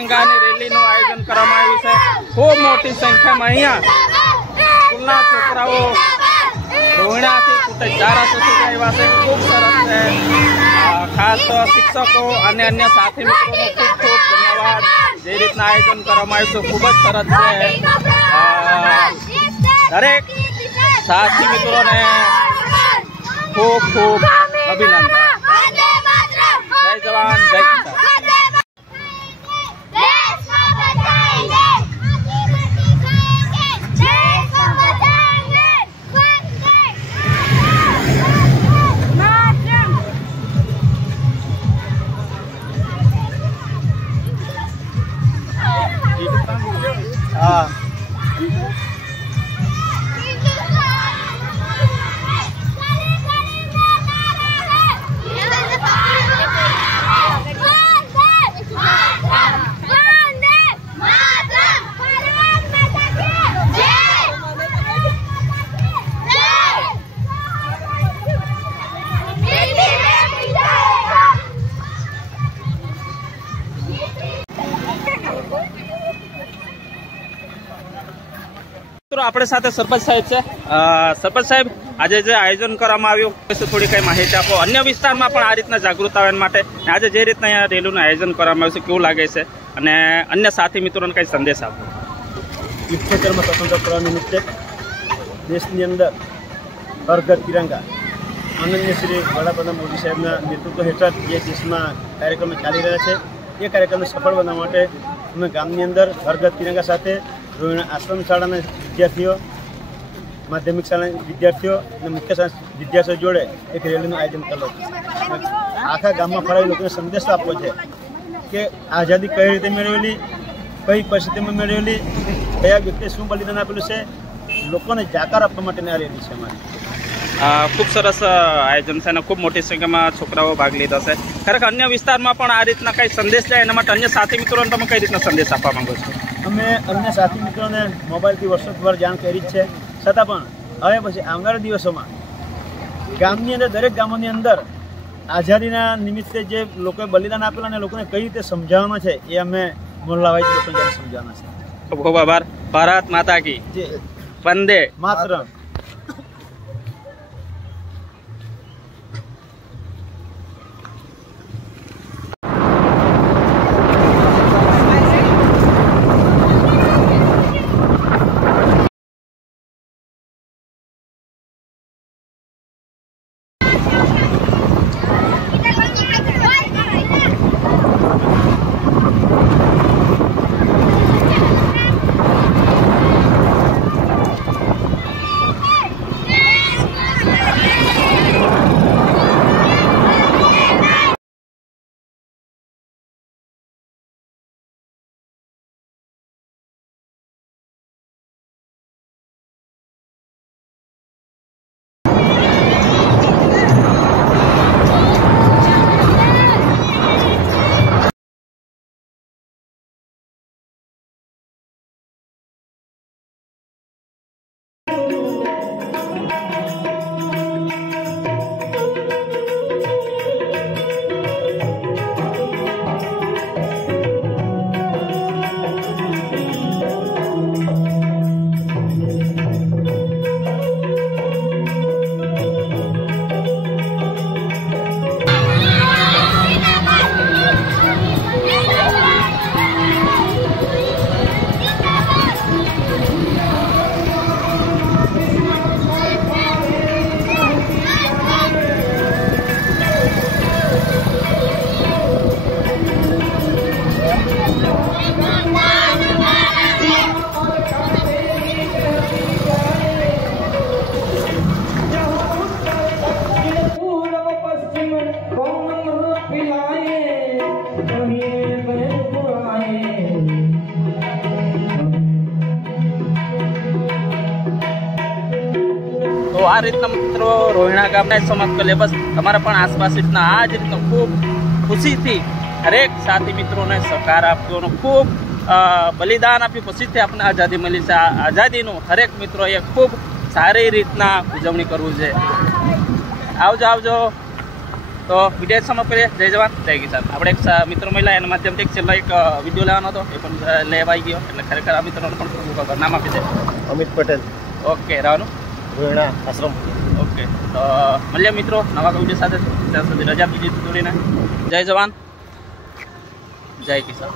तिरंगानी रेलीનું આયોજન કરવામાં આવ્યું છે। ખૂબ મોટી સંખ્યામાં અહીંયા સ્કૂલના છોકરાઓ રોહિણાથી કુટે ધારાસભ્ય આવ્યા છે। ખૂબ સરસ છે। ખાસ તો શિક્ષકો અને અન્ય સાથી મિત્રોનો ખૂબ ખૂબ ધન્યવાદ। જે રીતના આયોજન કરવામાં આવ્યું છે ખૂબ જ સરસ છે। દરેક સાથી મિત્રોને खूब खूब अभिनंदन। जय जवान जय किसान। हाँ આપણે સાથે સરપંચ સાહેબ છે। સરપંચ સાહેબ, આજે જે આયોજન કરવામાં આવ્યું વિશે થોડી કઈ માહિતી આપો। અન્ય વિસ્તારમાં પણ આ રીતના જાગૃતતા આવવા માટે આજે જે રીતના અહીંયા રેલીનું આયોજન કરવામાં આવ્યું છે કેવું લાગે છે અને અન્ય સાથી મિત્રોને કઈ સંદેશ આપો? 78માં સ્વતંત્રતા નિમિત્તે દેશની અંદર હર ઘર તિરંગા માનનીય શ્રી વડાપ્રધાન મોદી સાહેબના નેતૃત્વ હેઠળ જે દેશમાં કાર્યક્રમો ચાલી રહ્યા છે એ કાર્યક્રમને સફળ બનાવવા માટે અમે ગામની અંદર હર ઘર તિરંગા સાથે રોહિણા આશ્રમ શાળાના વિદ્યાર્થીઓ, માધ્યમિક શાળાના વિદ્યાર્થીઓ અને મુખ્ય શાળા વિદ્યાર્થીઓ જોડે એક રેલીનું આયોજન કરેલું હતું। આખા ગામમાં ફરાવી લોકોને સંદેશ આપવો છે કે આઝાદી કઈ રીતે મેળવેલી, કઈ પરિસ્થિતિમાં મેળવેલી, કયા વ્યક્તિએ શું બલિદાન આપેલું છે, લોકોને જાકાર આપવા માટેની આ રેલી છે અમારી। ખૂબ સરસ આયોજન છે અને ખૂબ મોટી સંખ્યામાં છોકરાઓ ભાગ લીધો છે। ખરેખર અન્ય વિસ્તારમાં પણ આ રીતના કઈ સંદેશ જાય એના માટે અન્ય સાથી મિત્રોને તમે કઈ રીતના સંદેશ આપવા માંગો છો? અમે અન્ય સાથી મિત્રોને મોબાઈલથી વર્ષો દ્વારા જાણ કરી જ છે, છતાં પણ હવે પછી આવનારા દિવસોમાં ગામની અંદર દરેક ગામોની અંદર આઝાદીના નિમિત્તે જે લોકોએ બલિદાન આપેલા અને લોકોને કઈ રીતે સમજાવવાના છે એ અમે મોહલ્લાવાઇઝ લોકોને જ્યારે સમજાવવાના છે। ખૂબ ખૂબ આભાર। ભારત માતા કી જય, વંદે માતરમ। तो आ रीतना मित्रों रोहिणा गामना समाप्त कर ले। बस हमारा पण आसपास इतना आज रीतना खूब खुशी थी हरेक साथी मित्रों ने सहकार आप्यो, खूब बलिदान आप्યું પછીથી આપણે આઝાદી મળી છે। આઝાદીનું હરેક મિત્રોએ ખૂબ સારી રીતના ઉજવણી કરવું છે। આવજો આવજો। તો વિડીયો સમાપ્ત કરીએ. જય જવાન જય કિસાન. આપણે એક મિત્ર મહિલા એના માધ્યમથી એક છેલ્લો એક વિડીયો લેવાનો હતો, એ પણ લેવા આવી ગયો. એટલે ખરેખર આ મિત્રોને પણ ખૂબ ખબર. નામ આપી દે. અમિત પટેલ, ઓકે, રહેવાનું રોહિણા આશ્રમ. ઓકે, તો મળીએ મિત્રો નવા વિડીયો સાથે. ત્યાં સુધી રજા બીજી જોડીને. જય જવાન જય કિસાન.